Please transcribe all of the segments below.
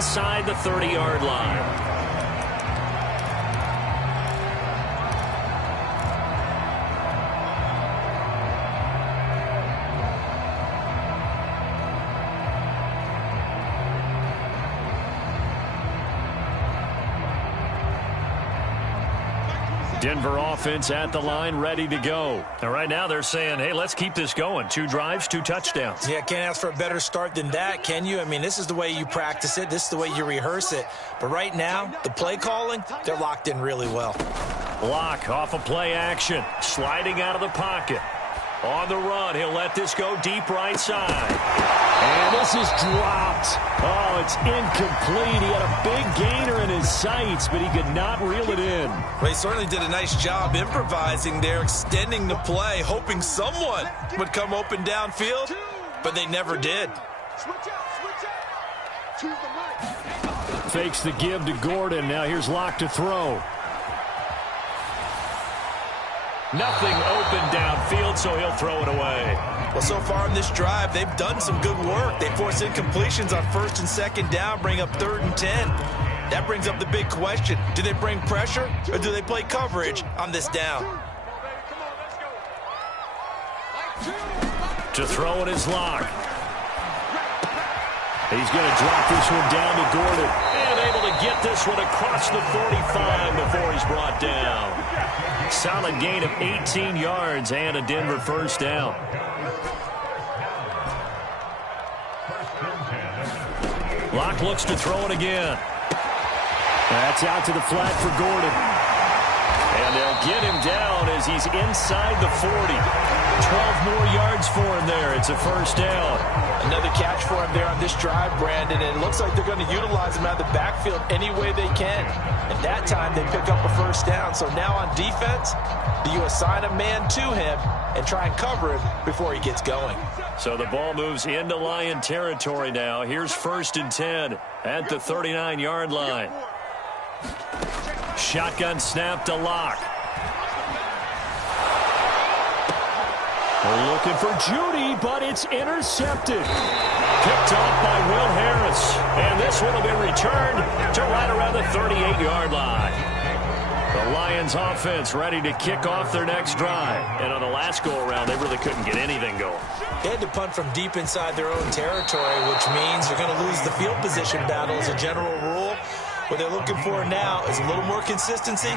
inside the 30-yard line. Denver offense at the line, ready to go. And right now they're saying, hey, let's keep this going. 2 drives, 2 touchdowns. Yeah, can't ask for a better start than that, can you? I mean, this is the way you practice it. This is the way you rehearse it. But right now, the play calling, they're locked in really well. Block off of play action. Sliding out of the pocket. On the run, he'll let this go deep right side. And this is dropped. Oh, it's incomplete. He had a big gainer in his sights, but he could not reel it in. Well, he certainly did a nice job improvising there, extending the play, hoping someone would come open downfield, but they never did. Fakes the give to Gordon. Now here's Locke to throw. Nothing open downfield, so he'll throw it away. Well, so far in this drive, they've done some good work. They force incompletions on 1st and 2nd down, bring up 3rd and 10. That brings up the big question. Do they bring pressure, or do they play coverage on this down? To throw it is Locke. He's going to drop this one down to Gordon. And able to get this one across the 45 before he's brought down. Solid gain of 18 yards and a Denver first down. Locke looks to throw it again. That's out to the flat for Gordon. And they'll get him down as he's inside the 40. 12 more yards for him there. It's a first down. Another catch for him there on this drive, Brandon, and it looks like they're going to utilize him out of the backfield any way they can. At that time, they pick up a first down. So now on defense, do you assign a man to him and try and cover him before he gets going? So the ball moves into Lion territory now. Here's 1st and 10 at the 39-yard line. Shotgun snap to Locke. They're looking for Judy, but it's intercepted. Picked off by Will Harris. And this one will be returned to right around the 38-yard line. The Lions offense ready to kick off their next drive. And on the last go-around, they really couldn't get anything going. They had to punt from deep inside their own territory, which means they're going to lose the field position battle as a general rule. What they're looking for now is a little more consistency,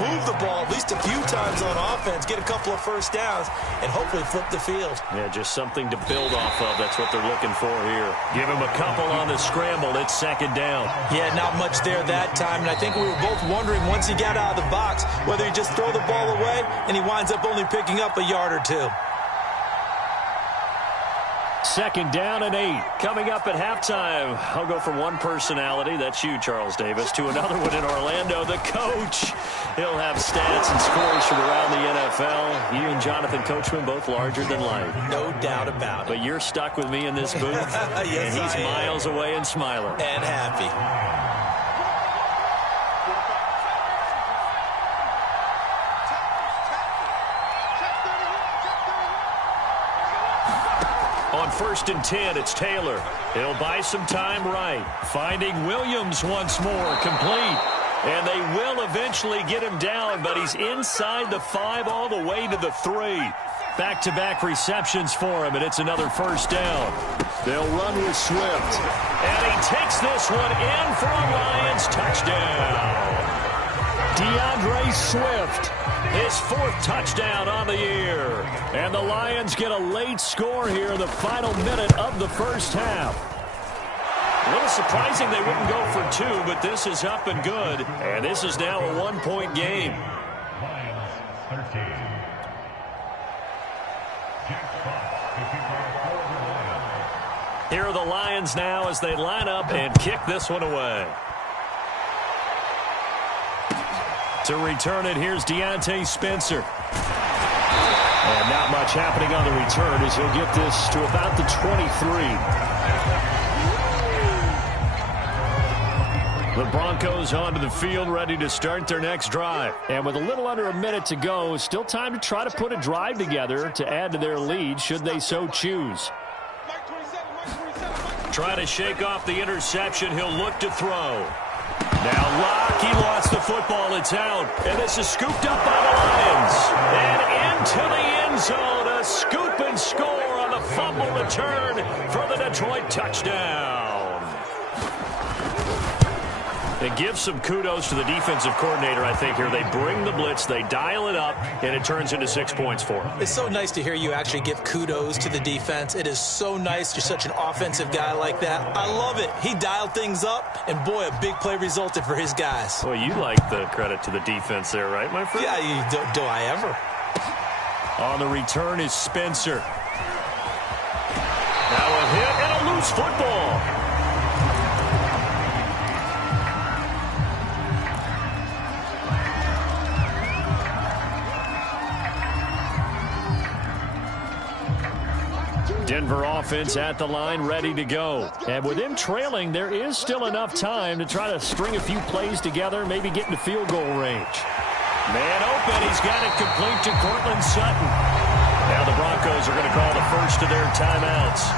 move the ball at least a few times on offense, get a couple of first downs, and hopefully flip the field. Yeah, just something to build off of. That's what they're looking for here. Give him a couple on the scramble. It's 2nd down. Yeah, not much there that time, and I think we were both wondering once he got out of the box whether he just throw the ball away and he winds up only picking up a yard or 2. 2nd down and 8. Coming up at halftime, I'll go from one personality, that's you, Charles Davis, to another one in Orlando, the coach. He'll have stats and scores from around the NFL. You and Jonathan Coachman both larger than life. No doubt about it. But you're stuck with me in this booth, yes, and he's miles away and smiling. And happy. On 1st and 10, it's Taylor. He'll buy some time right. Finding Williams once more, complete. And they will eventually get him down, but he's inside the 5 all the way to the 3. Back-to-back receptions for him, and it's another first down. They'll run with Swift. And he takes this one in for a Lions touchdown. DeAndre Swift, his 4th touchdown on the year. And the Lions get a late score here in the final minute of the first half. A little surprising they wouldn't go for 2, but this is up and good. And this is now a 1-point game. Lions 13. Here are the Lions now as they line up and kick this one away. To return it, here's Deontay Spencer. And not much happening on the return as he'll get this to about the 23. The Broncos onto the field ready to start their next drive. And with a little under a minute to go, still time to try to put a drive together to add to their lead should they so choose. Trying to shake off the interception. He'll look to throw. Now Locke, he lost the football. It's out. And this is scooped up by the Lions. And into the end zone. A scoop and score on the fumble return for the Detroit touchdown. It gives some kudos to the defensive coordinator, I think, here. They bring the blitz, they dial it up, and it turns into 6 points for them. It's so nice to hear you actually give kudos to the defense. It is so nice. You're such an offensive guy like that. I love it. He dialed things up, and boy, a big play resulted for his guys. Well, you like the credit to the defense there, right, my friend? Yeah, do I ever? On the return is Spencer. Now a hit and a loose football. Denver offense at the line, ready to go. And with him trailing, there is still enough time to try to string a few plays together, maybe get into field goal range. Man open, he's got it complete to Cortland Sutton. Now the Broncos are going to call the first of their timeouts,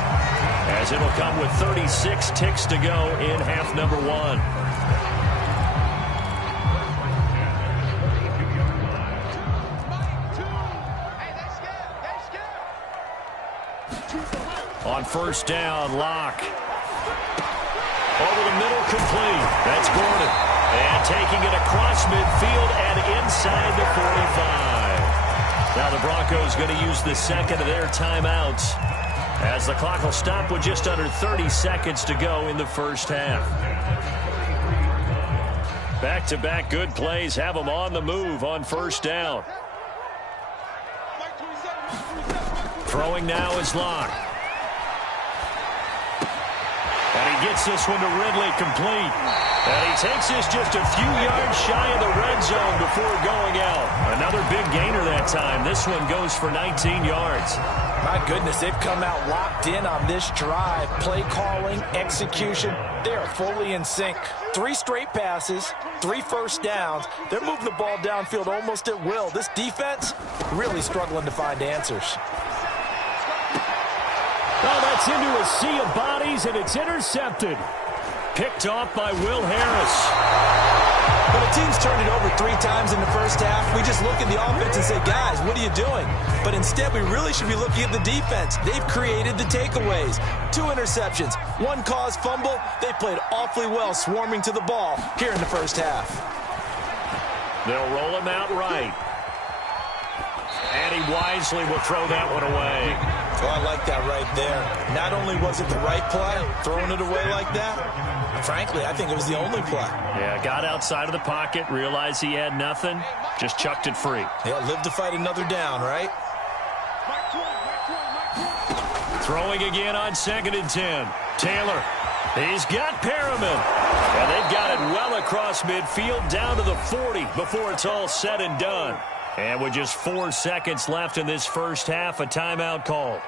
as it'll come with 36 ticks to go in half number one. On first down, Locke. Over the middle, complete. That's Gordon. And taking it across midfield and inside the 45. Now the Broncos going to use the second of their timeouts, as the clock will stop with just under 30 seconds to go in the first half. Back-to-back good plays have them on the move on first down. Throwing now is Locke. And he gets this one to Ridley, complete. And he takes this just a few yards shy of the red zone before going out. Another big gainer that time. This one goes for 19 yards. My goodness, they've come out locked in on this drive. Play calling, execution, they are fully in sync. 3 straight passes, 3 first downs. They're moving the ball downfield almost at will. This defense really struggling to find answers. Oh, that's into a sea of bodies, and it's intercepted. Picked off by Will Harris. When a team's turned it over 3 times in the first half, we just look at the offense and say, guys, what are you doing? But instead, we really should be looking at the defense. They've created the takeaways. 2 interceptions, 1 caused fumble. They played awfully well swarming to the ball here in the first half. They'll roll him out right. And he wisely will throw that one away. Oh, I like that right there. Not only was it the right play, throwing it away like that, frankly, I think it was the only play. Yeah, got outside of the pocket, realized he had nothing, just chucked it free. Yeah, live to fight another down, right? Throwing again on 2nd and 10. Taylor, he's got Perriman. And they've got it well across midfield down to the 40 before it's all said and done. And with just 4 seconds left in this first half, a timeout call.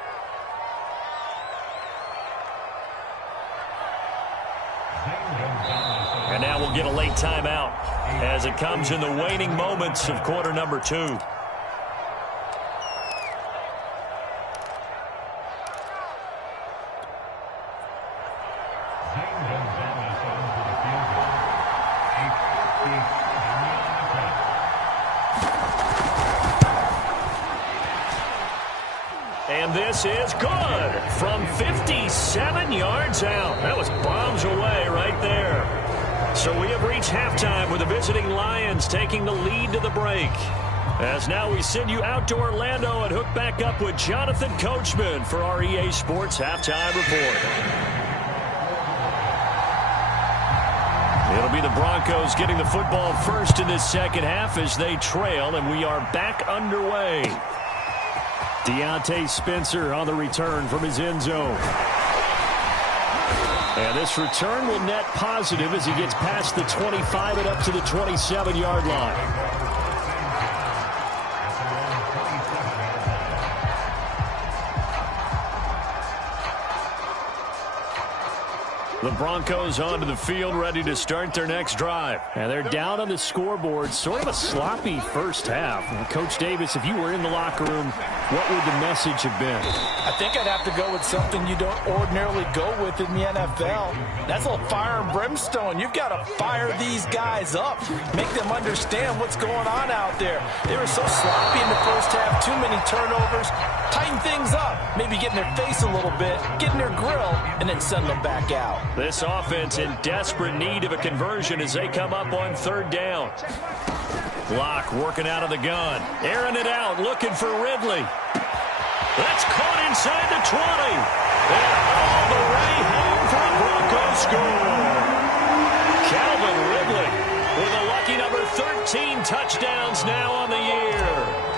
And now we'll get a late timeout as it comes in the waning moments of quarter number 2. And this is good from 57 yards out. That was bombs away right there. So we have reached halftime with the visiting Lions taking the lead to the break. As now we send you out to Orlando and hook back up with Jonathan Coachman for our EA Sports Halftime Report. It'll be the Broncos getting the football first in this second half as they trail, and we are back underway. Deontay Spencer on the return from his end zone. And this return will net positive as he gets past the 25 and up to the 27-yard line. The Broncos onto the field, ready to start their next drive. And they're down on the scoreboard. Sort of a sloppy first half. Coach Davis, if you were in the locker room, what would the message have been? I think I'd have to go with something you don't ordinarily go with in the NFL. That's a little fire and brimstone. You've got to fire these guys up. Make them understand what's going on out there. They were so sloppy in the first half. Too many turnovers. Tighten things up. Maybe get in their face a little bit. Get in their grill. And then send them back out. This offense in desperate need of a conversion as they come up on third down. Locke working out of the gun. Airing it out, looking for Ridley. That's caught inside the 20. And all the way home for a Broncos score. Calvin Ridley with a lucky number 13 touchdowns now on the year.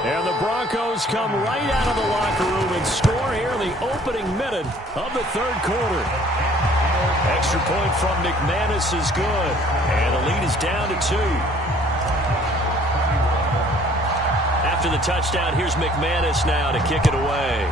And the Broncos come right out of the locker room and score here in the opening minute of the third quarter. Extra point from McManus is good. And the lead is down to 2. After the touchdown, here's McManus now to kick it away.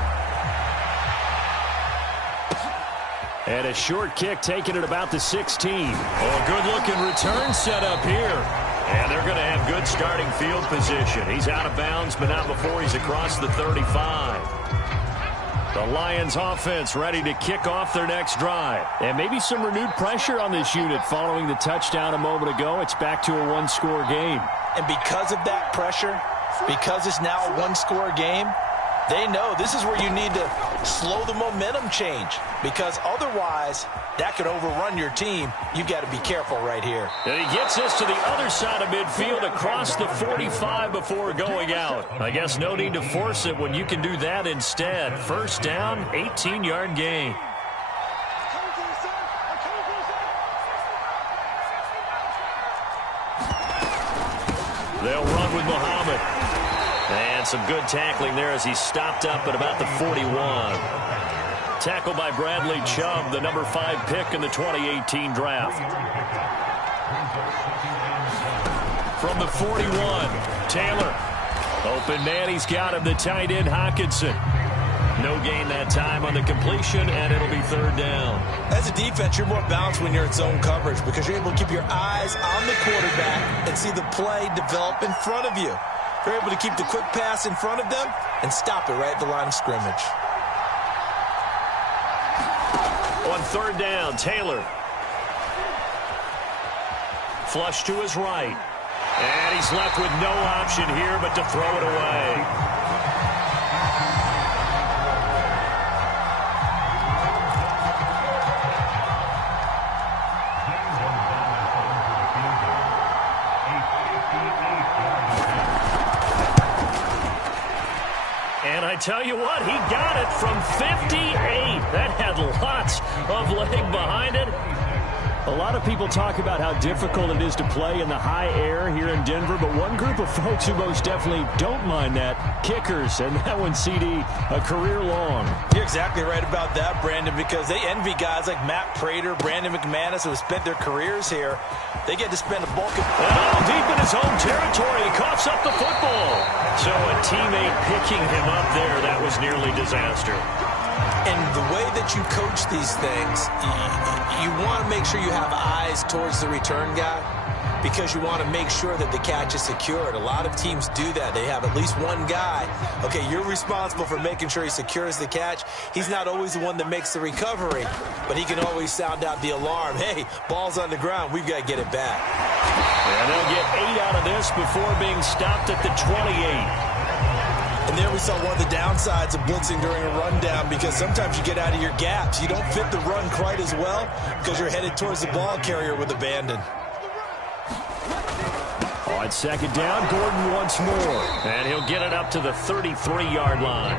And a short kick taken at about the 16. Oh, a good-looking return set up here. And they're going to have good starting field position. He's out of bounds, but not before he's across the 35. The Lions offense ready to kick off their next drive. And maybe some renewed pressure on this unit following the touchdown a moment ago. It's back to a one-score game. And because of that pressure, because it's now a one-score game, they know this is where you need to slow the momentum change, because otherwise that could overrun your team. You've got to be careful right here. And he gets this to the other side of midfield across the 45 before going out. I guess no need to force it when you can do that instead. First down, 18-yard gain. They'll run with Muhammad. And some good tackling there as he stopped up at about the 41. Tackled by Bradley Chubb, the number 5 pick in the 2018 draft. From the 41, Taylor. Open man, he's got him, the tight end, Hockenson. No gain that time on the completion, and it'll be third down. As a defense, you're more balanced when you're in zone coverage because you're able to keep your eyes on the quarterback and see the play develop in front of you. You're able to keep the quick pass in front of them and stop it right at the line of scrimmage. On third down, Taylor. Flush to his right. And he's left with no option here but to throw it away. And I tell you what, he got it from 58. That had lots of leg behind it. A lot of people talk about how difficult it is to play in the high air here in Denver, but one group of folks who most definitely don't mind that, kickers, and that one, CD, a career long. You're exactly right about that, Brandon, because they envy guys like Matt Prater, Brandon McManus, who have spent their careers here. They get to spend a bulk of... Oh, deep in his own territory, he coughs up the football. So a teammate picking him up there, that was nearly disaster. And the way that you coach these things, you want to make sure you have eyes towards the return guy because you want to make sure that the catch is secured. A lot of teams do that. They have at least one guy. Okay, you're responsible for making sure he secures the catch. He's not always the one that makes the recovery, but he can always sound out the alarm. Hey, ball's on the ground. We've got to get it back. And they'll get 8 out of this before being stopped at the 28. And there we saw one of the downsides of blitzing during a rundown because sometimes you get out of your gaps. You don't fit the run quite as well because you're headed towards the ball carrier with abandon. On second down, Gordon once more. And he'll get it up to the 33-yard line.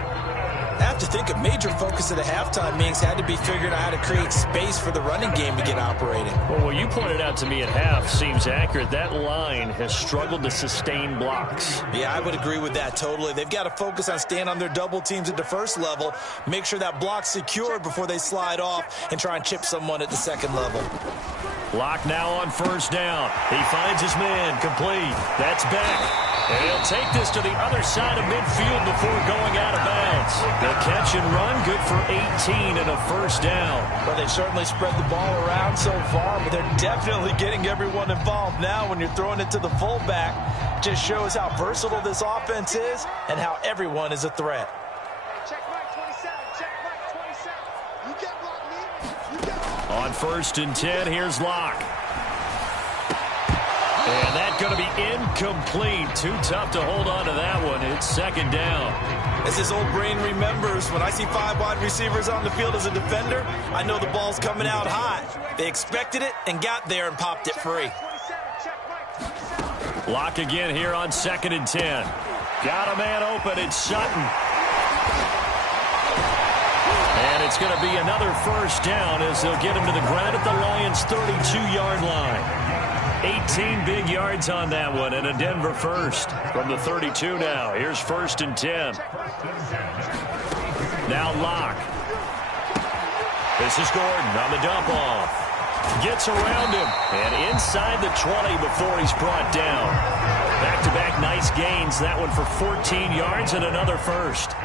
I have to think a major focus of the halftime meetings had to be figuring out how to create space for the running game to get operating. Well, what you pointed out to me at half seems accurate. That line has struggled to sustain blocks. Yeah, I would agree with that totally. They've got to focus on staying on their double teams at the first level, make sure that block's secured before they slide off and try and chip someone at the second level. Locke now on first down. He finds his man complete. That's back. And he'll take this to the other side of midfield before going out of bounds. The catch and run, good for 18 and a first down. Well, they certainly spread the ball around so far, but they're definitely getting everyone involved now when you're throwing it to the fullback. Just shows how versatile this offense is and how everyone is a threat. Check right 27, check right 27. You get block me, you get On 1st and 10, here's Locke. And that's going to be incomplete. Too tough to hold on to that one. It's 2nd down. As his old brain remembers, when I see 5 wide receivers on the field as a defender, I know the ball's coming out hot. They expected it and got there and popped it free. Locke again here on 2nd and 10. Got a man open. It's Sutton. And it's going to be another first down as they'll get him to the ground at the Lions' 32-yard line. 18 big yards on that one, and a Denver first from the 32 now. Here's 1st and 10. Now Locke. This is Gordon on the dump off. Gets around him, and inside the 20 before he's brought down. Back-to-back nice gains. That one for 14 yards and another first.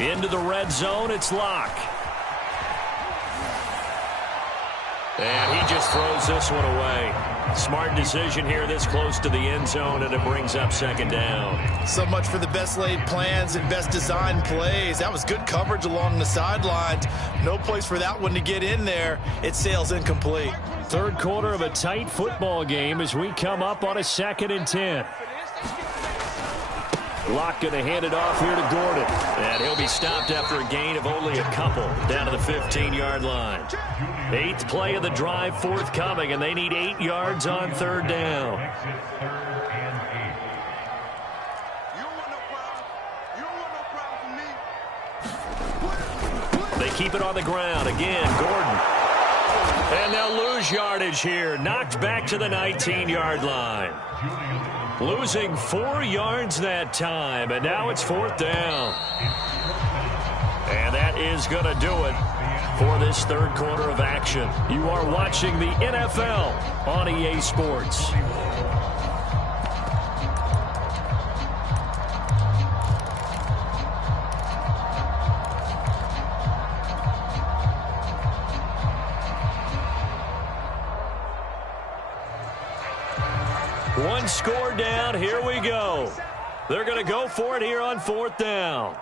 Into the red zone, it's Locke. And he just throws this one away. Smart decision here this close to the end zone, and it brings up 2nd down. So much for the best laid plans and best designed plays. That was good coverage along the sidelines. No place for that one to get in there. It sails incomplete. 3rd quarter of a tight football game as we come up on a 2nd and 10. Locke going to hand it off here to Gordon. And he'll be stopped after a gain of only a couple down to the 15-yard line. 8th play of the drive forthcoming, and they need 8 yards on 3rd down. They keep it on the ground. Again, Gordon. And they'll lose yardage here. Knocked back to the 19-yard line. Losing 4 yards that time, and now it's 4th down. And that is going to do it for this 3rd quarter of action. You are watching the NFL on EA Sports. One score down. Here we go. They're going to go for it here on 4th down.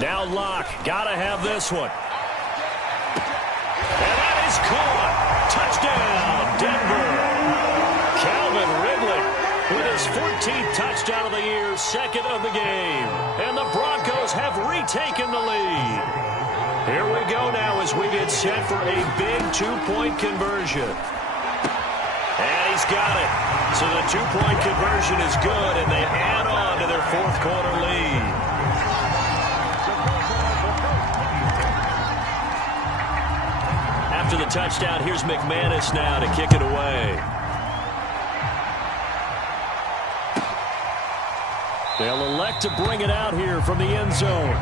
Now Locke. Got to have this one. And that is caught. Touchdown, Denver. Calvin Ridley with his 14th touchdown of the year, 2nd of the game. And the Broncos have retaken the lead. Here we go now as we get set for a big 2-point conversion. And he's got it. So the 2-point conversion is good, and they add on to their 4th quarter lead. After the touchdown, here's McManus now to kick it away. They'll elect to bring it out here from the end zone.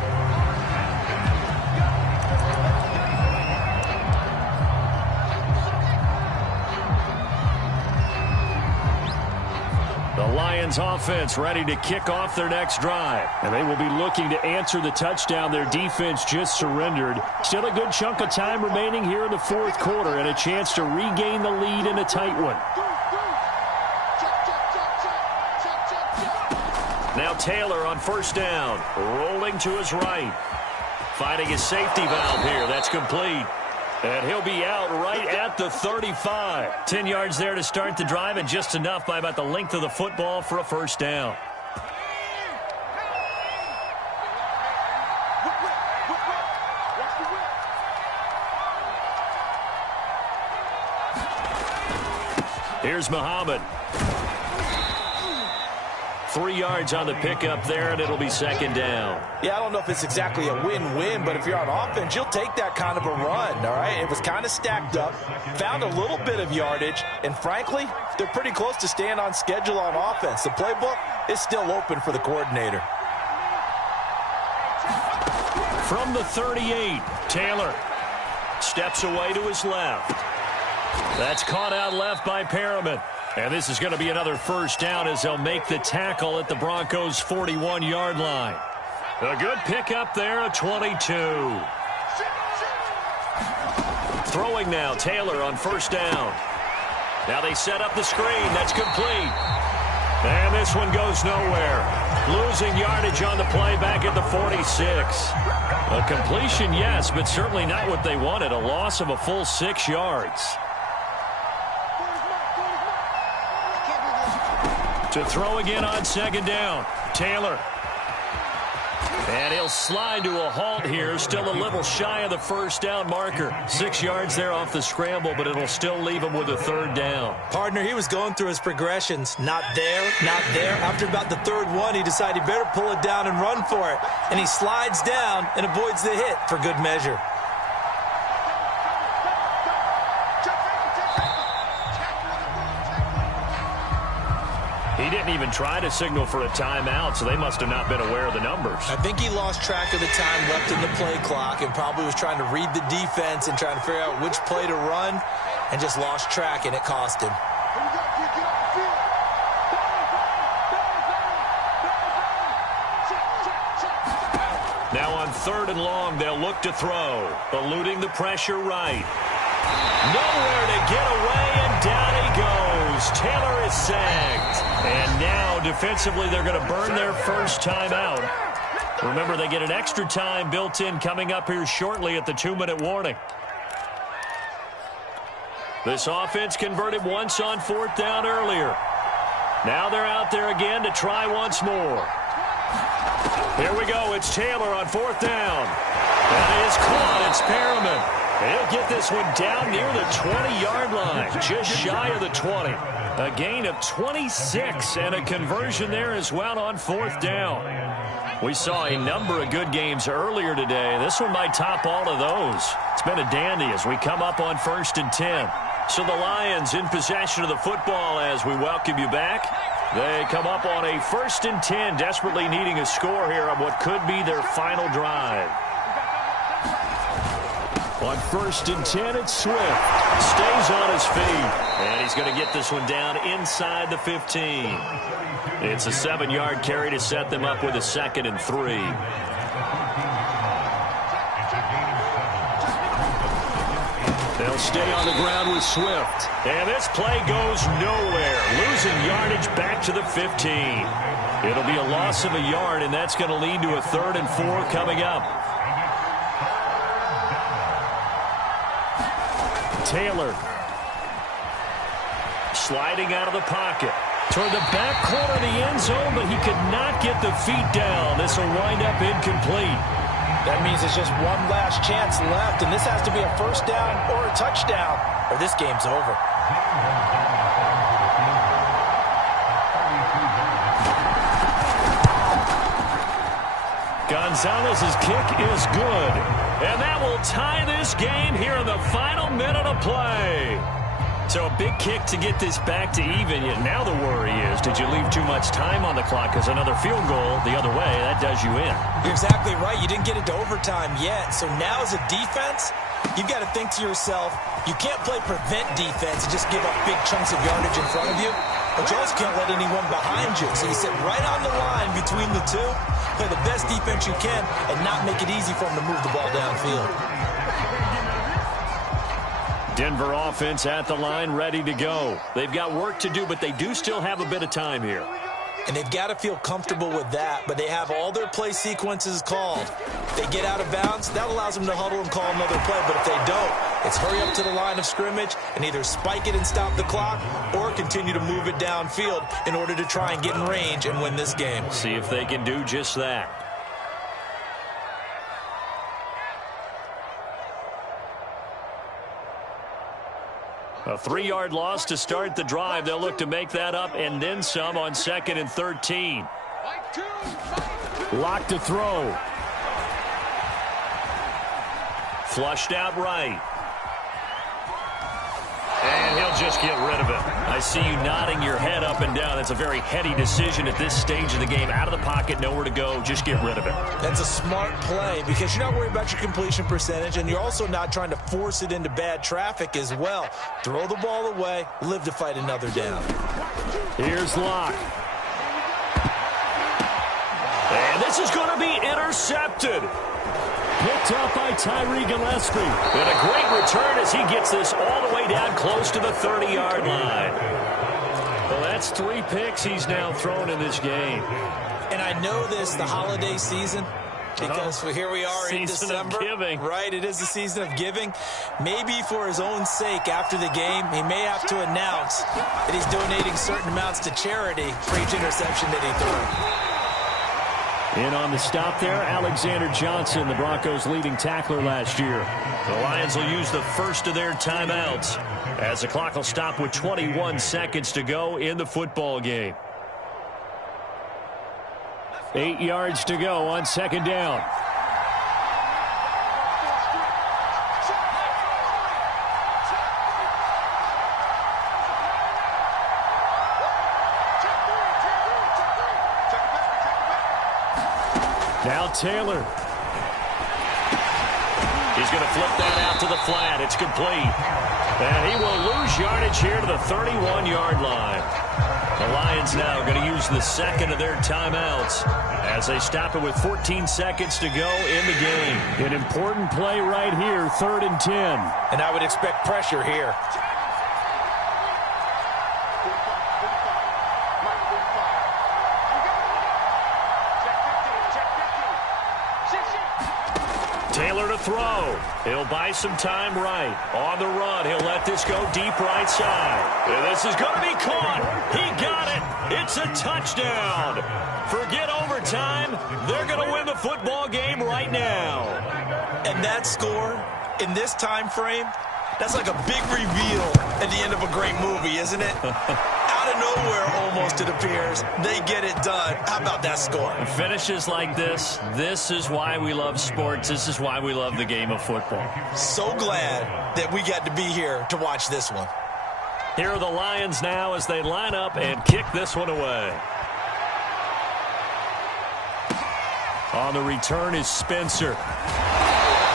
The Lions offense ready to kick off their next drive. And they will be looking to answer the touchdown their defense just surrendered. Still a good chunk of time remaining here in the 4th quarter and a chance to regain the lead in a tight one. Now Taylor on 1st down. Rolling to his right. Finding his safety valve here. That's complete. And he'll be out right at the 35. 10 yards there to start the drive, and just enough by about the length of the football for a 1st down. Here's Muhammad. 3 yards on the pickup there, and it'll be 2nd down. Yeah, I don't know if it's exactly a win-win, but if you're on offense, you'll take that kind of a run, all right? It was kind of stacked up, found a little bit of yardage, and frankly, they're pretty close to staying on schedule on offense. The playbook is still open for the coordinator. From the 38, Taylor steps away to his left. That's caught out left by Perriman. And this is going to be another first down as they'll make the tackle at the Broncos' 41-yard line. A good pickup there, a 22. Throwing now, Taylor on first down. Now they set up the screen. That's complete. And this one goes nowhere. Losing yardage on the play back at the 46. A completion, yes, but certainly not what they wanted. A loss of a full 6 yards. To throw again on second down. Taylor. And he'll slide to a halt here. Still a little shy of the first down marker. 6 yards there off the scramble, but it'll still leave him with a third down. Partner, he was going through his progressions. Not there, not there. After about the third one, he decided he better pull it down and run for it. And he slides down and avoids the hit for good measure. He didn't even try to signal for a timeout, so they must have not been aware of the numbers. I think he lost track of the time left in the play clock and probably was trying to read the defense and trying to figure out which play to run and just lost track, and it cost him. Now on third and long, they'll look to throw. Eluding the pressure right. Nowhere to get away, and down he goes. Taylor is sacked. And now, defensively, they're going to burn their first time out. Remember, they get an extra time built in coming up here shortly at the 2-minute warning. This offense converted once on fourth down earlier. Now they're out there again to try once more. Here we go. It's Taylor on fourth down. That is caught. It's Perriman. He'll get this one down near the 20-yard line, just shy of the 20. A gain of 26 and a conversion there as well on fourth down. We saw a number of good games earlier today. This one might top all of those. It's been a dandy as we come up on 1st and 10. So the Lions in possession of the football as we welcome you back. They come up on a 1st and 10, desperately needing a score here on what could be their final drive. On 1st and 10, it's Swift. Stays on his feet. And he's going to get this one down inside the 15. It's a 7-yard carry to set them up with a 2nd and 3. They'll stay on the ground with Swift. And this play goes nowhere. Losing yardage back to the 15. It'll be a loss of a yard, and that's going to lead to a 3rd and 4 coming up. Taylor sliding out of the pocket toward the back corner of the end zone, but he could not get the feet down. This will wind up incomplete. That means it's just one last chance left, and this has to be a first down or a touchdown, or this game's over. Gonzalez's kick is good. And that will tie this game here in the final minute of play. So a big kick to get this back to even. Yet now the worry is, did you leave too much time on the clock? Because another field goal the other way, that does you in. You're exactly right. You didn't get it to overtime yet. So now as a defense, you've got to think to yourself, you can't play prevent defense and just give up big chunks of yardage in front of you. But you also can't let anyone behind you. So you sit right on the line between the two, play the best defense you can, and not make it easy for them to move the ball downfield. Denver offense at the line, ready to go. They've got work to do, but they do still have a bit of time here. And they've got to feel comfortable with that, but they have all their play sequences called. They get out of bounds, that allows them to huddle and call another play, but if they don't, it's hurry up to the line of scrimmage and either spike it and stop the clock or continue to move it downfield in order to try and get in range and win this game. See if they can do just that. A 3-yard loss to start the drive. They'll look to make that up and then some on 2nd and 13. Lock to throw. Flushed out right. And He'll just get rid of it. I see you nodding your head up and down. That's a very heady decision at this stage of the game. Out of the pocket, nowhere to go. Just get rid of it. That's a smart play because you're not worried about your completion percentage, and you're also not trying to force it into bad traffic as well. Throw the ball away, live to fight another down. Here's Locke. And this is going to be intercepted. Picked up by Tyree Gillespie. And a great return as he gets this all the way down close to the 30-yard line. Well, that's 3 picks he's now thrown in this game. And I know this, the holiday season, because here we are in December. Season of giving. Right, it is the season of giving. Maybe for his own sake after the game, he may have to announce that he's donating certain amounts to charity for each interception that he threw. In on the stop there, Alexander Johnson, the Broncos' leading tackler last year. The Lions will use the first of their timeouts as the clock will stop with 21 seconds to go in the football game. 8 yards to go on second down. Now Taylor. He's going to flip that out to the flat. It's complete. And he will lose yardage here to the 31-yard line. The Lions now going to use the second of their timeouts as they stop it with 14 seconds to go in the game. An important play right here, 3rd and 10. And I would expect pressure here. Taylor to throw. He'll buy some time right. On the run, he'll let this go deep right side. And this is going to be caught. He got it. It's a touchdown. Forget overtime. They're going to win the football game right now. And that score, in this time frame, that's like a big reveal at the end of a great movie, isn't it? Out of nowhere, almost, it appears. They get it done. How about that score? Finishes like this. This is why we love sports. This is why we love the game of football. So glad that we got to be here to watch this one. Here are the Lions now as they line up and kick this one away. On the return is Spencer.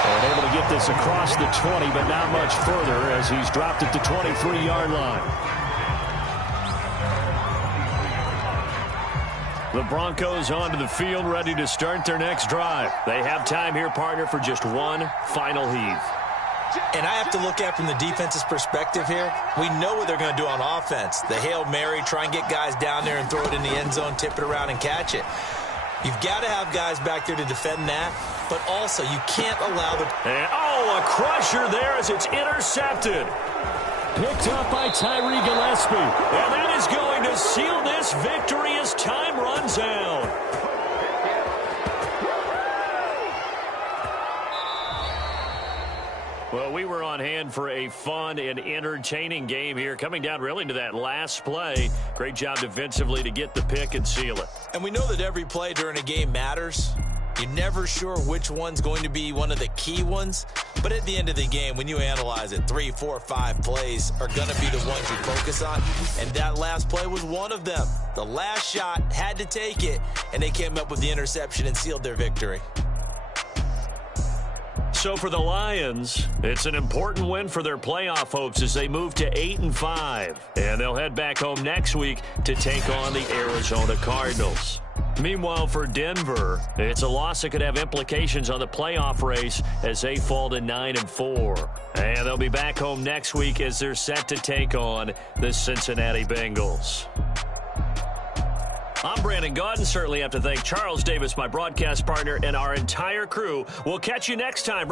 And able to get this across the 20, but not much further as he's dropped at the 23-yard line. The Broncos onto the field, ready to start their next drive. They have time here, partner, for just one final heave. And I have to look at from the defense's perspective here. We know what they're going to do on offense. The Hail Mary, try and get guys down there and throw it in the end zone, tip it around and catch it. You've got to have guys back there to defend that, but also you can't allow the... And, a crusher there as it's intercepted. Picked up by Tyree Gillespie. And that is going to seal this victory as time runs out. Well, we were on hand for a fun and entertaining game here, coming down really to that last play. Great job defensively to get the pick and seal it. And we know that every play during a game matters. You're never sure which one's going to be one of the key ones. But at the end of the game, when you analyze it, 3, 4, 5 plays are going to be the ones you focus on. And that last play was one of them. The last shot had to take it, and they came up with the interception and sealed their victory. So for the Lions, it's an important win for their playoff hopes as they move to 8-5. And they'll head back home next week to take on the Arizona Cardinals. Meanwhile, for Denver, it's a loss that could have implications on the playoff race as they fall to 9-4. And they'll be back home next week as they're set to take on the Cincinnati Bengals. I'm Brandon Gaudin. Certainly have to thank Charles Davis, my broadcast partner, and our entire crew. We'll catch you next time.